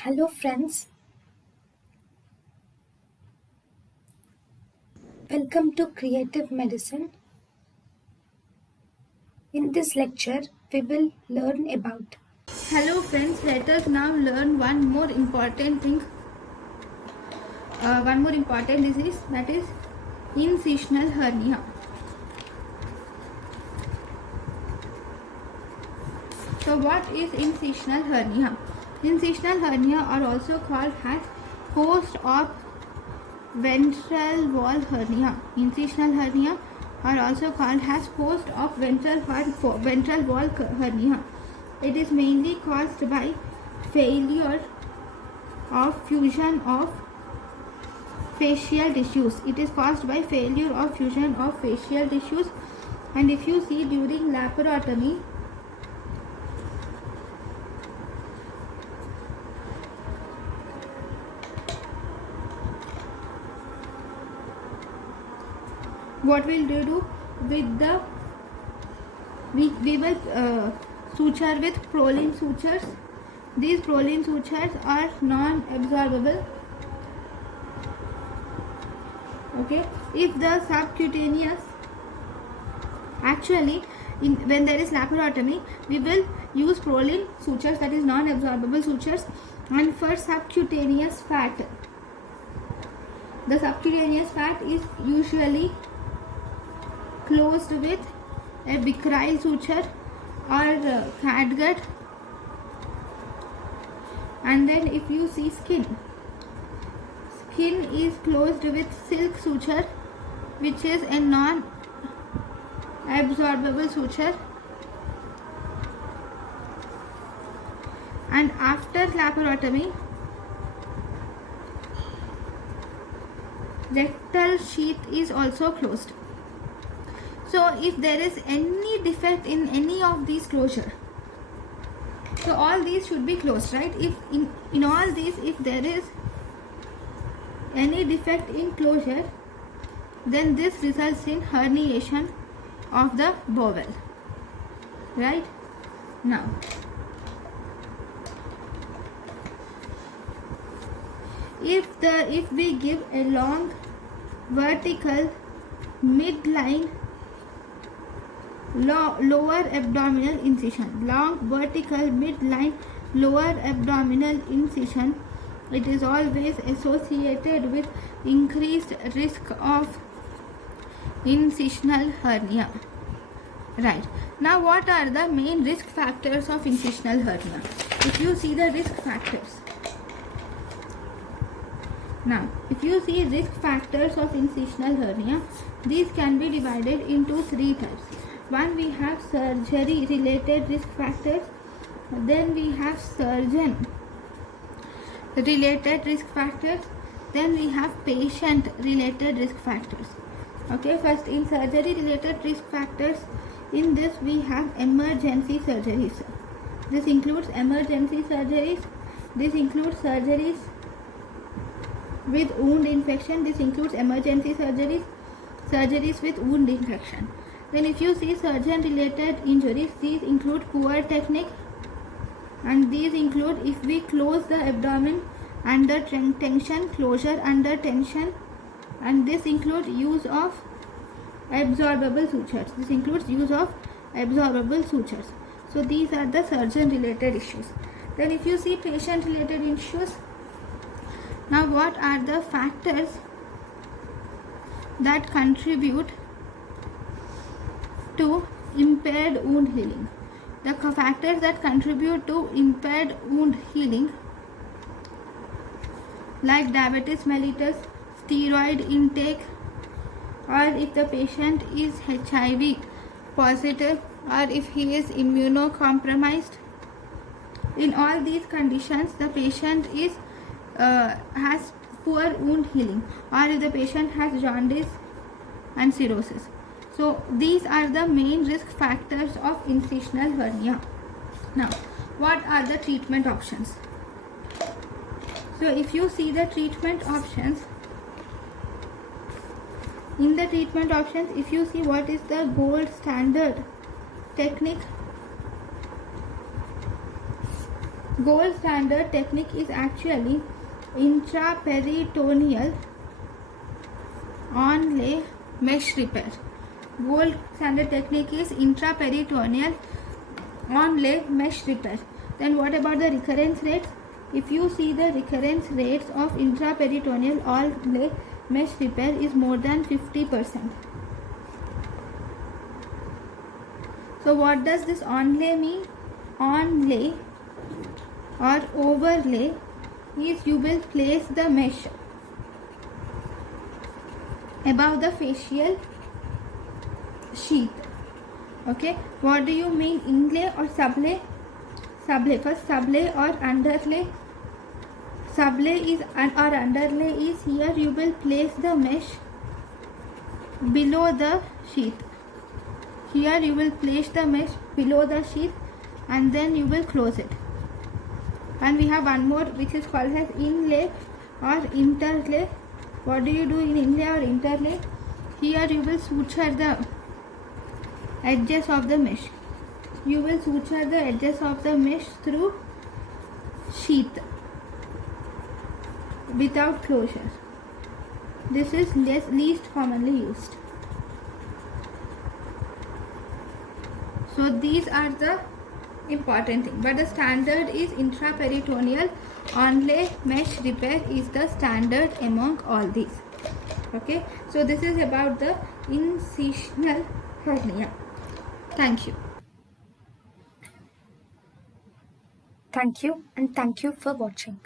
Hello friends, welcome to Creative Medicine. In this lecture, we will learn about. Hello friends, let us now learn one more important thing, one more important disease, that is incisional hernia. So what is incisional hernia? Incisional hernia are also called as post op ventral wall hernia. Incisional hernia are also called as post op ventral wall hernia. It is mainly caused by failure of fusion of facial tissues. It is caused by failure of fusion of facial tissues, and if you see during laparotomy, what will they do with the we will suture with proline sutures. These proline sutures are non-absorbable. Okay, if the subcutaneous when there is laparotomy, we will use proline sutures, that is non-absorbable sutures. And for subcutaneous fat, the subcutaneous fat is usually closed with a becryl suture or catgut. And then if you see skin is closed with silk suture, which is a non-absorbable suture. And after laparotomy, rectal sheath is also closed. So if there is any defect in any of these closure, so all these should be closed, right? If in all these, if there is any defect in closure, then this results in herniation of the bowel, right? Now, if we give a long vertical midline lower abdominal incision, long vertical midline lower abdominal incision, it is always associated with increased risk of incisional hernia. Right. Now, what are the main risk factors of incisional hernia? If you see the risk factors, now if you see risk factors of incisional hernia, these can be divided into three types. One, we have surgery related risk factors. Then we have surgeon related risk factors. Then we have patient related risk factors. Okay, first in surgery related risk factors, in this we have emergency surgeries. This includes emergency surgeries. This includes surgeries with wound infection. This includes emergency surgeries with wound infection. Then if you see surgeon related injuries, these include poor technique, and these include if we close the abdomen under tension, closure under tension, and this includes use of absorbable sutures. This includes use of absorbable sutures. So these are the surgeon related issues. Then if you see patient related issues, now what are the factors that contribute to impaired wound healing? The factors that contribute to impaired wound healing, like diabetes mellitus, steroid intake, or if the patient is HIV positive, or if he is immunocompromised. In all these conditions, the patient is has poor wound healing, or if the patient has jaundice and cirrhosis. So these are the main risk factors of incisional hernia. Now, what are the treatment options? So if you see the treatment options, in the treatment options, if you see what is the gold standard technique, Gold standard technique is actually intraperitoneal onlay mesh repair. Gold standard technique is intraperitoneal onlay mesh repair. Then what about the recurrence rates? If you see the recurrence rates of intraperitoneal onlay mesh repair is more than 50%. So what does this onlay mean? Onlay or overlay is you will place the mesh above the facial sheath. Okay, what do you mean, inlay or sublay? Sublay. First, sublay or underlay. Sublay is or underlay is here you will place the mesh below the sheath. Here you will place the mesh below the sheath and then you will close it. And we have one more which is called as inlay or interlay. What do you do in inlay or interlay? Here you will suture the edges of the mesh. You will suture the edges of the mesh through sheath without closure. This is least commonly used. So these are the important thing, but the standard is intraperitoneal onlay mesh repair is the standard among all these. Okay, so this is about the incisional hernia. Thank you. Thank you and thank you for watching.